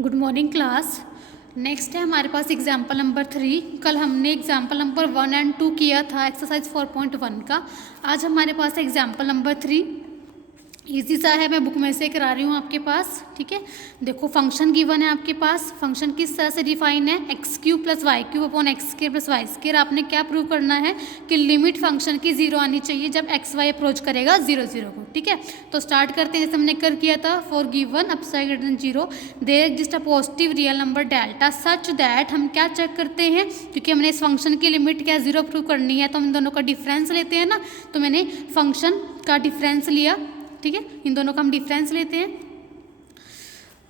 Good morning class. Next है हमारे पास एग्जाम्पल नंबर 3। कल हमने एग्जाम्पल नंबर 1 और 2 किया था एक्सरसाइज 4.1 का। आज हमारे पास एग्जाम्पल नंबर 3 इजी सा है, मैं बुक में से करा रही हूँ आपके पास। ठीक है, देखो फंक्शन गिवन है आपके पास। फंक्शन किस तरह से डिफाइन है, x cube plus y cube upon x square plus y square. आपने क्या प्रूव करना है कि लिमिट फंक्शन की 0 आनी चाहिए जब एक्स वाई अप्रोच करेगा 0 0 को। ठीक है, तो स्टार्ट करते हैं जैसे हमने कर किया था। For given epsilon greater than 0 there exist a positive real number delta such that, हम क्या चेक करते हैं क्योंकि हमने इस फंक्शन की लिमिट क्या 0 प्रूव करनी है, तो हम इन दोनों का डिफरेंस लेते हैं ना। तो मैंने फंक्शन का डिफरेंस लिया। ठीक है, इन दोनों का हम डिफरेंस लेते हैं,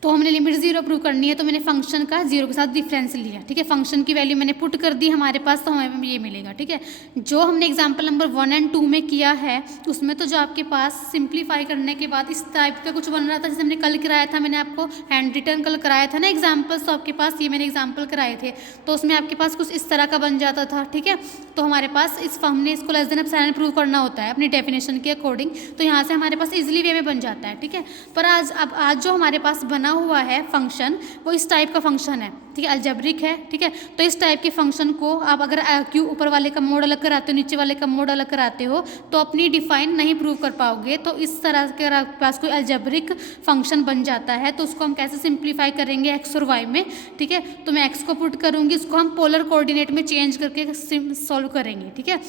तो हमने लिमिट 0 प्रूव करनी है, तो मैंने फंक्शन का 0 के साथ डिफरेंस लिया। ठीक है, फंक्शन की वैल्यू मैंने पुट कर दी हमारे पास, तो हमें ये मिलेगा। ठीक है, जो हमने एग्जांपल नंबर 1 और 2 में किया है उसमें तो जो आपके पास सिंप्लीफाई करने के बाद इस टाइप का कुछ बन रहा था, जैसे हमने कल कराया था, मैंने आपको हैंड रिटर्न कल कराया था ना एग्जाम्पल्स, तो आपके पास ये मैंने एग्जाम्पल कराए थे, तो उसमें आपके पास कुछ इस तरह का बन जाता था। ठीक है, तो हमारे पास हमने इसको लेस देन एप्सिलॉन प्रूव करना होता है अपनी डेफिनेशन के अकॉर्डिंग, तो यहाँ से हमारे पास इजिली वे में बन जाता है। ठीक है, पर आज जो हमारे पास बना हुआ है फंक्शन वो इस टाइप का फंक्शन है। ठीक है, अलजेब्रिक है। ठीक है, तो इस टाइप के फंक्शन को आप अगर क्यों ऊपर वाले का मोड अलग कराते हो, नीचे वाले का मोड अलग कराते हो, तो अपनी डिफाइन नहीं प्रूव कर पाओगे। तो इस तरह के अगर आपके पास कोई अलजेब्रिक फंक्शन बन जाता है तो उसको हम कैसे सिंप्लीफाई करेंगे एक्स और वाई में। ठीक है, तो मैं एक्स को पुट करूंगी, उसको हम पोलर कोऑर्डिनेट में चेंज करके सॉल्व करेंगे। ठीक है,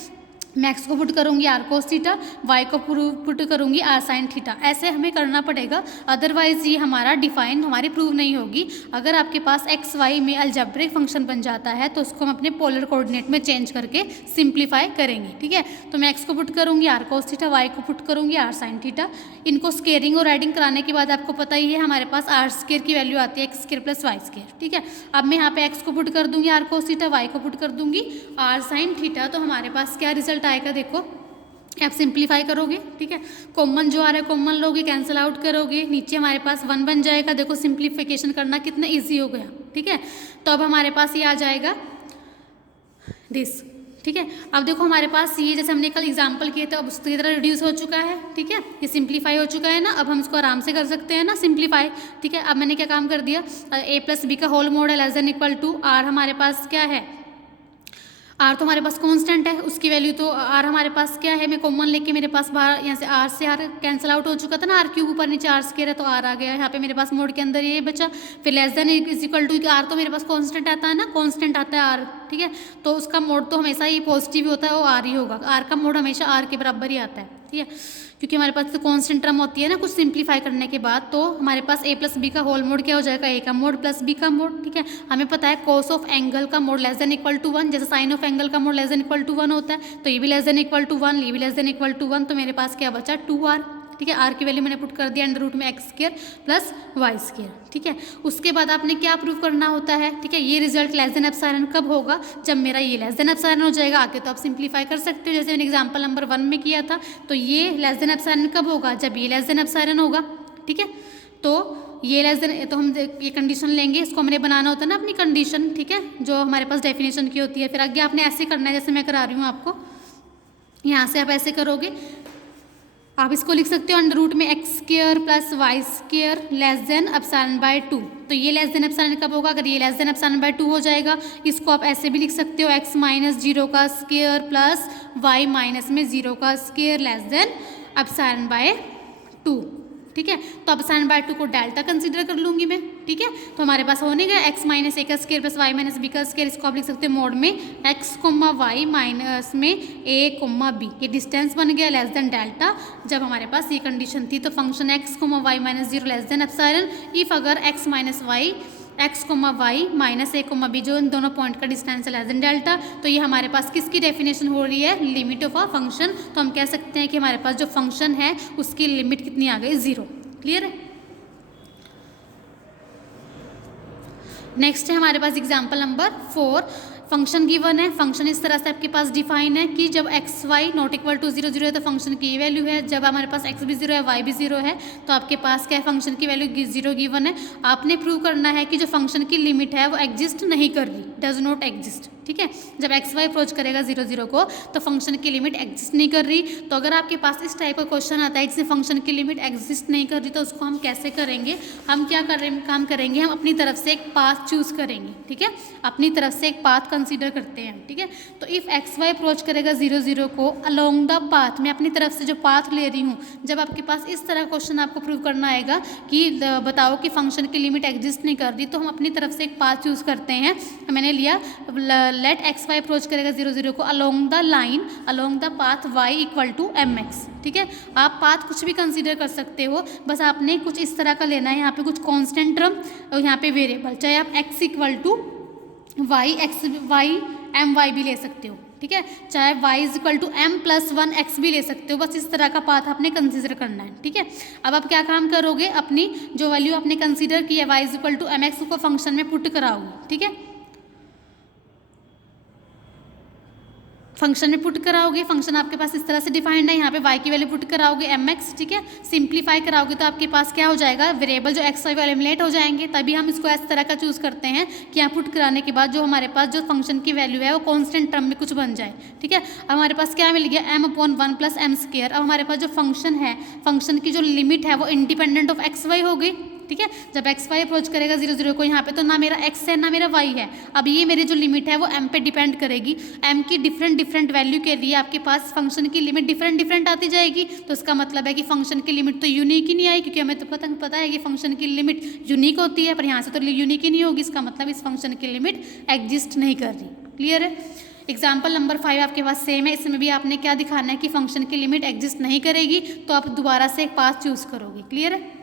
मैं एक्स को पुट करूंगी आर कोस थीटा, वाई को पुट करूंगी आर साइन थीटा। ऐसे हमें करना पड़ेगा, अदरवाइज ये हमारा डिफाइन हमारी प्रूव नहीं होगी। अगर आपके पास एक्स वाई में अलजेब्रिक फंक्शन बन जाता है तो उसको हम अपने पोलर कोऑर्डिनेट में चेंज करके सिंप्लीफाई करेंगे। ठीक है, तो मैं एक्स को पुट करूंगी आर कोस थीटा, वाई को पुट करूंगी आर साइन थीटा। इनको स्केयरिंग और राइडिंग कराने के बाद आपको पता ही है हमारे पास आर स्केयर की वैल्यू आती है x square plus y square. ठीक है, अब मैं यहाँ पे एक्स को पुट कर दूंगी आर कोस थीटा, वाई को पुट कर दूंगी आर साइन थीटा, तो हमारे पास क्या रिजल्ट आएगा देखो, आप सिंप्लीफाई करोगे। ठीक है, कॉमन जो आ रहा है कॉमन लोगे, कैंसिल आउट करोगे, नीचे हमारे पास 1 बन जाएगा। देखो सिंप्लीफिकेशन करना कितना इजी हो गया। ठीक है, तो अब हमारे पास ये आ जाएगा दिस। ठीक है, अब देखो हमारे पास ये जैसे हमने कल एग्जाम्पल किए थे अब उसकी तरह रिड्यूस हो चुका है। ठीक है, ये सिंप्लीफाई हो चुका है ना, अब हम इसको आराम से कर सकते हैं ना सिंप्लीफाई। ठीक है, अब मैंने क्या काम कर दिया, a प्लस बी का होल मोड है less than equal to r, हमारे पास क्या है आर, तो हमारे पास कांस्टेंट है, उसकी वैल्यू तो आर हमारे पास क्या है, मैं कॉमन लेके मेरे पास बाहर यहाँ से आर कैंसिल आउट हो चुका था ना, आर क्यूब ऊपर नीचे आर स्क्वायर है तो आर आ गया। यहाँ पे मेरे पास मोड के अंदर ये बचा, फिर less than is equal to r, तो मेरे पास कांस्टेंट आता है ना, कांस्टेंट आता है आर। ठीक है, तो उसका मोड तो हमेशा ही पॉजिटिव होता है, वो आर ही होगा, आर का मोड हमेशा आर के बराबर ही आता है। ठीक है, क्योंकि हमारे पास तो कांस्टेंट टर्म होती है ना कुछ सिंप्लीफाई करने के बाद, तो हमारे पास a प्लस बी का होल मोड क्या हो जाएगा, a का मोड प्लस b का मोड। ठीक है, हमें पता है कॉस ऑफ एंगल का mod less than equal to 1, जैसे साइन ऑफ एंगल का mod less than equal to 1 होता है, तो ये भी लेस देन इक्वल टू 1, ये भी लेस देन इक्वल टू 1, तो मेरे पास क्या बचा 2r। ठीक है, आर की वैल्यू मैंने पुट कर दिया अंडर रूट में x square plus y square. ठीक है, उसके बाद आपने क्या प्रूव करना होता है। ठीक है, ये रिजल्ट लेस देन एप्सिलॉन कब होगा, जब मेरा ये लेस देन एप्सिलॉन हो जाएगा। आगे तो आप सिंप्लीफाई कर सकते हो, जैसे मैंने एग्जांपल नंबर 1 में किया था, तो ये लेस देन एप्सिलॉन कब होगा, जब ये लेस देन एप्सिलॉन होगा। ठीक है, तो ये लेस देन, तो हम ये कंडीशन लेंगे, इसको हमने बनाना होता है ना अपनी कंडीशन। ठीक है, जो हमारे पास डेफिनेशन की होती है, फिर आगे आपने ऐसे करना है जैसे मैं करा रही हूँ आपको, यहाँ से आप ऐसे करोगे। आप इसको लिख सकते हो अंडर रूट में x square plus y square less than epsilon by 2, तो ये लेस देन एप्सिलॉन कब होगा, अगर ये लेस देन एप्सिलॉन बाय 2 हो जाएगा। इसको आप ऐसे भी लिख सकते हो एक्स माइनस 0 का स्क्वायर प्लस वाई माइनस में 0 का square less than epsilon by 2। ठीक है, तो एप्सिलॉन बाय 2 को डेल्टा कंसीडर कर लूंगी मैं। ठीक है, तो हमारे पास होने गया एक्स माइनस ए का square plus y minus b का स्क्वायर, इसको आप लिख सकते हैं मोड में एक्स कोमा वाई माइनस में ए कोमा बी, ये डिस्टेंस बन गया लेस देन डेल्टा जब हमारे पास ये कंडीशन थी। तो function X comma Y minus 0 less than epsilon if अगर X minus Y X comma Y minus A comma B, जो इन दोनों पॉइंट का डिस्टेंस है लेस देन डेल्टा, तो ये हमारे पास किसकी डेफिनेशन हो रही है, लिमिट ऑफ अ फंक्शन। तो हम कह सकते हैं कि हमारे पास जो फंक्शन है उसकी लिमिट कितनी आ गई, 0। क्लियर है। नेक्स्ट है हमारे पास एग्जाम्पल नंबर 4। फंक्शन गिवन है, फंक्शन इस तरह से आपके पास डिफाइन है कि जब x y not equal to 0 0 है तो फंक्शन की वैल्यू है, जब हमारे पास एक्स भी 0 है वाई भी 0 है तो आपके पास क्या है, फंक्शन की वैल्यू 0 गिवन है। आपने प्रूव करना है कि जो फंक्शन की लिमिट है वो एग्जिस्ट नहीं कर रही, डज नॉट एग्जिस्ट। ठीक है, जब एक्स वाई अप्रोच करेगा 0 0 को तो फंक्शन की लिमिट एग्जिस्ट नहीं कर रही। तो अगर आपके पास इस टाइप का क्वेश्चन आता है जिसमें फंक्शन की लिमिट एग्जिस्ट नहीं कर रही तो उसको हम कैसे करेंगे, हम क्या काम करेंगे, हम अपनी तरफ से एक पाथ चूज करेंगे। ठीक है, अपनी तरफ से एक पाथ कंसीडर करते हैं। ठीक है, तो इफ एक्स वाई अप्रोच करेगा 0 0 को अलोंग द पाथ, मैं अपनी तरफ से जो पाथ ले रही हूँ, जब आपके पास इस तरह क्वेश्चन आपको प्रूव करना आएगा कि बताओ कि फंक्शन की लिमिट एग्जिस्ट नहीं कर रही, तो हम अपनी तरफ से एक पाथ चूज करते हैं। मैंने लिया लेट एक्स वाई अप्रोच करेगा 0 0 को along the line along the path y equal to m x. ठीक है, आप पाथ कुछ भी कंसीडर कर सकते हो, बस आपने कुछ इस तरह का लेना है। यहाँ पे कुछ कांस्टेंट टर्म और यहाँ पे वेरिएबल, चाहे आप x equal to y x y m y भी ले सकते हो। ठीक है, चाहे y is equal to m plus 1 x भी ले सकते हो, बस इस तरह का पाथ आपने कंसीडर करना है। ठीक है, अब आप क्या काम करोगे, अपनी जो वैल्यू आपने कंसीडर की है y is equal to m x को फंक्शन में पुट कराओगे। ठीक है, फंक्शन में पुट कराओगे, फंक्शन आपके पास इस तरह से डिफाइंड है, यहाँ पे y की वैल्यू पुट कराओगे एम एक्स। ठीक है, सिंप्लीफाई कराओगे तो आपके पास क्या हो जाएगा, वेरिएबल जो एक्स वाई वो एलिमिनेट हो जाएंगे। तभी हम इसको इस तरह का चूज करते हैं कि यहाँ पुट कराने के बाद जो हमारे पास जो फंक्शन की वैल्यू है वो कॉन्स्टेंट टर्म में कुछ बन जाए। ठीक है, अब हमारे पास क्या मिल गया, m upon 1 plus m square. अब हमारे पास जो फंक्शन है, फंक्शन की जो लिमिट है वो इंडिपेंडेंट ऑफ एक्स वाई हो गई। ठीक है, जब एक्स वाई अप्रोच करेगा 0 0 को, यहाँ पे तो ना मेरा एक्स है ना मेरा वाई है। अब ये मेरी जो लिमिट है वो एम पे डिपेंड करेगी। एम की डिफरेंट वैल्यू के लिए आपके पास फंक्शन की लिमिट डिफरेंट आती जाएगी। तो इसका मतलब है कि फंक्शन की लिमिट तो यूनिक ही नहीं आई, क्योंकि हमें तो पता है कि फंक्शन की लिमिट यूनिक होती है, पर यहाँ से तो यूनिक ही नहीं होगी। इसका मतलब इस फंक्शन की लिमिट एग्जिस्ट नहीं कर रही। क्लियर है। एग्जाम्पल नंबर 5 आपके पास सेम है, इसमें भी आपने क्या दिखाना है कि फंक्शन की लिमिट एग्जिस्ट नहीं करेगी, तो आप दोबारा से एक पाथ चूज करोगे। क्लियर है,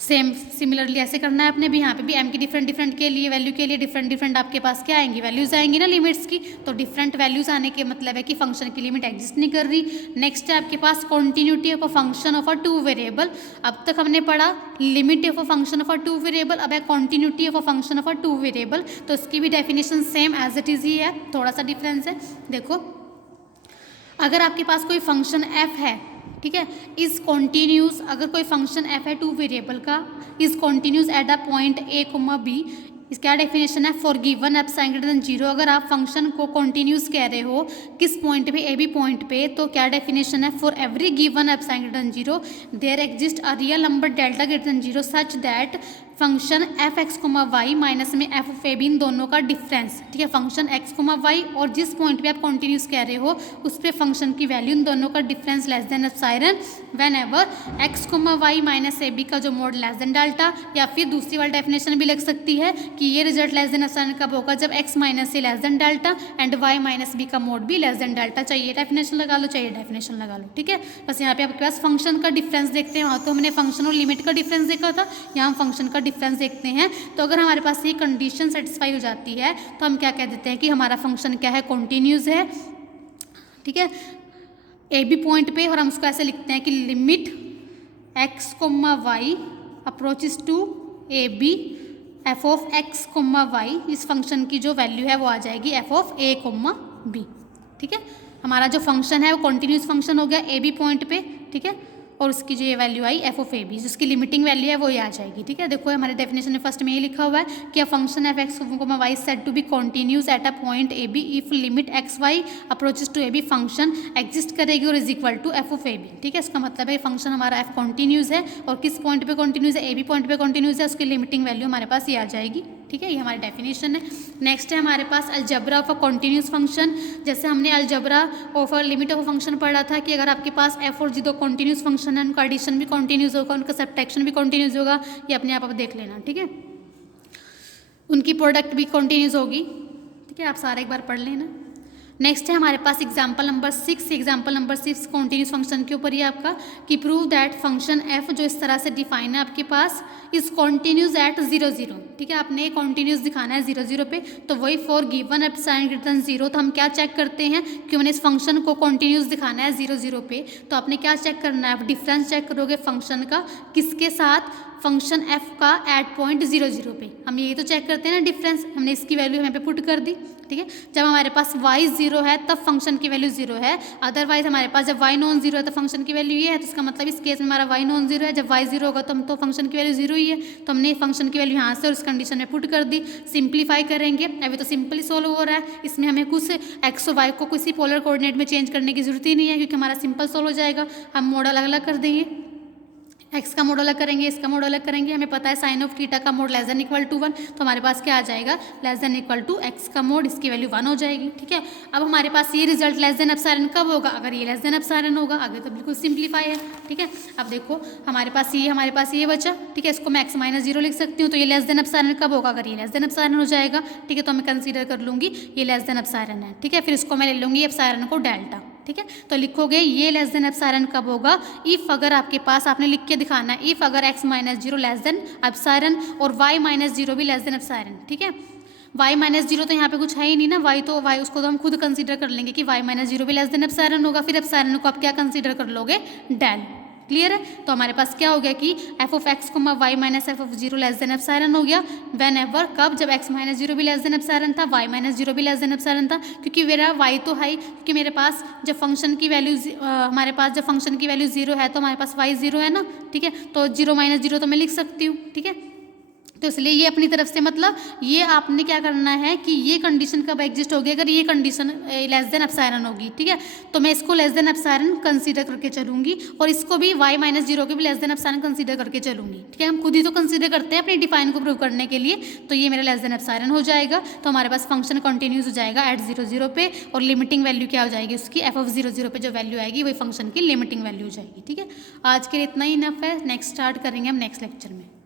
सेम सिमिलरली ऐसे करना है अपने भी। यहाँ पे भी m की डिफरेंट के लिए वैल्यू के लिए डिफरेंट आपके पास क्या आएंगी, वैल्यूज आएंगी ना लिमिट्स की। तो डिफरेंट वैल्यूज आने के मतलब है कि फंक्शन की लिमिट एग्जिस्ट नहीं कर रही। नेक्स्ट है आपके पास continuity of a function of a two variable. अब तक हमने पढ़ा limit of a function of a two variable, अब है continuity of a function of a two variable. तो इसकी भी definition same as it is ही है, थोड़ा सा डिफरेंस है। देखो, अगर आपके पास कोई फंक्शन f है, ठीक है, इज कॉन्टीन्यूस, अगर कोई फंक्शन f है टू वेरिएबल का, is continuous eight a point a, b, इसका डेफिनेशन है for given epsilon greater than 0। अगर आप फंक्शन को कॉन्टीन्यूस कह रहे हो किस पॉइंट पे, a b पॉइंट पे, तो क्या डेफिनेशन है, for every given epsilon greater than 0 there exist a real number delta greater than 0 such that function f x comma Y minus में एफ ऑफ ए बी, इन दोनों का difference. ठीक है, फंक्शन एक्स कोमा वाई और जिस point पे आप कॉन्टीन्यूस कह रहे हो उस पे फंक्शन की वैल्यू, इन दोनों का difference less than epsilon whenever x comma Y minus a b का जो मोड लेस देन डेल्टा। या फिर दूसरी वाली डेफिनेशन भी लग सकती है कि ये रिजल्ट लेस देन एप्सिलॉन कब होगा, जब x minus a less than delta and y minus b का मोड भी लेस देन डेल्टा। चाहिए डेफिनेशन लगा लो, चाहिए डेफिनेशन लगा लो। ठीक है, बस यहाँ पे आपके पास फंक्शन का डिफरेंस देखते हैं। वहाँ तो हमने फंक्शन और लिमिट का डिफरेंस देखा था, यहाँ हम फंक्शन का डिफरेंस देखते हैं। तो अगर हमारे पास ये कंडीशन सेटिस्फाई हो जाती है तो हम क्या कह देते हैं कि हमारा फंक्शन क्या है, कॉन्टिन्यूस है। ठीक है, ए बी पॉइंट पे, और हम उसको ऐसे लिखते हैं कि limit x comma y approaches to a b f of x comma y, इस फंक्शन की जो वैल्यू है वो आ जाएगी f of a comma b. ठीक है, हमारा जो फंक्शन है वो कॉन्टिन्यूस फंक्शन हो गया ए बी पॉइंट पे। ठीक है, और उसकी जो ये वैल्यू आई एफ ऑफ ए बी, जिसकी लिमिटिंग वैल्यू है वो ये आ जाएगी। ठीक है, देखो हमारे डेफिनेशन में फर्स्ट में ये लिखा हुआ है कि a function f x comma y said to be continuous at a point a b if limit x y approaches to a b function exist करेगी और is equal to f of a b. ठीक है, इसका मतलब है function हमारा F continuous है और किस पॉइंट पे कॉन्टिन्यूस है, ए बी पॉइंट पे कॉन्टिन्यूस है, उसकी लिमिटिंग वैल्यू हमारे पास ये आ जाएगी। ठीक है, ये हमारी डेफिनेशन है। नेक्स्ट है हमारे पास algebra of a continuous function. जैसे हमने algebra of a limit of a function पढ़ा था कि अगर आपके पास एफ और जी दो कॉन्टिन्यूस फंक्शन है, उनका एडिशन भी कॉन्टिन्यूस होगा, उनका सब्ट्रैक्शन भी कॉन्टिन्यूस होगा, ये अपने आप देख लेना। ठीक है, उनकी प्रोडक्ट भी कॉन्टिन्यूस होगी। ठीक है, आप सारे एक बार पढ़ लेना। नेक्स्ट है हमारे पास example number 6। Example number 6 continuous function के ऊपर ही आपका कि प्रूव दैट फंक्शन एफ जो इस तरह से डिफाइन है आपके पास इज कॉन्टिन्यूस एट 0 0। ठीक है, आपने कॉन्टिन्यूस दिखाना है 0 0 पे, तो वही for given epsilon greater than 0, तो हम क्या चेक करते हैं कि मैंने इस फंक्शन को कॉन्टिन्यूस दिखाना है 0 0 पे, तो आपने क्या चेक करना है, आप डिफरेंस चेक करोगे फंक्शन का किसके साथ, फंक्शन एफ का एट पॉइंट 0 0 पे। हम यही तो चेक करते हैं ना डिफरेंस, हमने इसकी वैल्यू यहाँ पे पुट कर दी। ठीक है, जब हमारे पास y 0 है तब फंक्शन की वैल्यू 0 है, अदरवाइज हमारे पास जब y नॉन 0 है तो फंक्शन की वैल्यू ये है, तो इसका मतलब इस केस में हमारा y नॉन 0 है, जब y 0 होगा तो हम तो फंक्शन की वैल्यू 0 ही है, तो हमने फंक्शन की वैल्यू यहाँ से और उस कंडीशन में पुट कर दी। सिंप्लीफाई करेंगे, अभी तो सिंपली सोल्व हो रहा है, इसमें हमें कुछ x और y को किसी पोलर कोऑर्डिनेट में चेंज करने की जरूरत ही नहीं है, क्योंकि हमारा सिंपल सोल्व हो जाएगा। हम मोड अलग अलग कर देंगे, एक्स का मोड अलग करेंगे, इसका मोड अलग करेंगे, हमें पता है साइन ऑफ थीटा का mod less than equal to 1, तो हमारे पास क्या आ जाएगा, less than equal to x का मोड, इसकी वैल्यू 1 हो जाएगी। ठीक है, अब हमारे पास ये रिजल्ट लेस देन एप्सिलॉन कब होगा, अगर ये लेस देन एप्सिलॉन होगा, आगे तो बिल्कुल सिंप्लीफाई है। ठीक है, अब देखो हमारे पास ये बचा। ठीक है, इसको मैं एक्स माइनस 0 लिख सकती हूँ, तो ये लेस देन एप्सिलॉन कब होगा, अगर ये लेस देन एप्सिलॉन हो जाएगा। ठीक है, तो मैं कंसीडर कर लूँगी ये लेस देन एप्सिलॉन है। ठीक है, फिर इसको मैं ले लूँगी एप्सिलॉन को डेल्टा। ठीक है, तो लिखोगे ये लेस देन एप्सिलॉन कब होगा, इफ अगर आपके पास आपने लिख के दिखाना है, इफ अगर x minus 0 less than epsilon और y माइनस 0 भी लेस देन एप्सिलॉन। ठीक है, y माइनस 0 तो यहाँ पे कुछ है ही नहीं ना, y उसको तो हम खुद कंसीडर कर लेंगे कि y माइनस 0 भी लेस देन एप्सिलॉन होगा, फिर एप्सिलॉन को आप क्या कंसीडर कर लोगे, डेल। क्लियर है, तो हमारे पास क्या हो गया कि एफ ऑफ एक्स को y minus F of 0 less than epsilon हो गया, वेन एवर कब, जब x माइनस 0 भी लेस देन एप्सिलॉन था, y माइनस 0 भी लेस देन एप्सिलॉन था, क्योंकि मेरा y तो है, क्योंकि मेरे पास जब फंक्शन की वैल्यू हमारे पास जब फंक्शन की वैल्यू 0 है तो हमारे पास y 0 है ना। ठीक है, तो 0 माइनस 0 तो मैं लिख सकती हूँ। ठीक है, तो इसलिए ये अपनी तरफ से मतलब ये आपने क्या करना है कि ये कंडीशन कब एग्जिस्ट होगी, अगर ये कंडीशन लेस देन एप्सिलॉन होगी। ठीक है, तो मैं इसको लेस देन एप्सिलॉन कंसीडर करके चलूंगी और इसको भी y माइनस 0 के भी लेस देन एप्सिलॉन कंसीडर करके चलूंगी। ठीक है, हम खुद ही तो कंसीडर करते हैं अपनी डिफाइन को प्रूव करने के लिए, तो ये मेरा लेस देन एप्सिलॉन हो जाएगा, तो हमारे पास फंक्शन कंटिन्यूस हो जाएगा एट 0 0 पे, और लिमिटिंग वैल्यू क्या हो जाएगी उसकी, एफ ऑफ 0 0 पे जो वैल्यू आएगी वही फंक्शन की लिमिटिंग वैल्यू हो जाएगी। ठीक है, आज के लिए इतना ही इनफ है, नेक्स्ट स्टार्ट करेंगे हम नेक्स्ट लेक्चर में।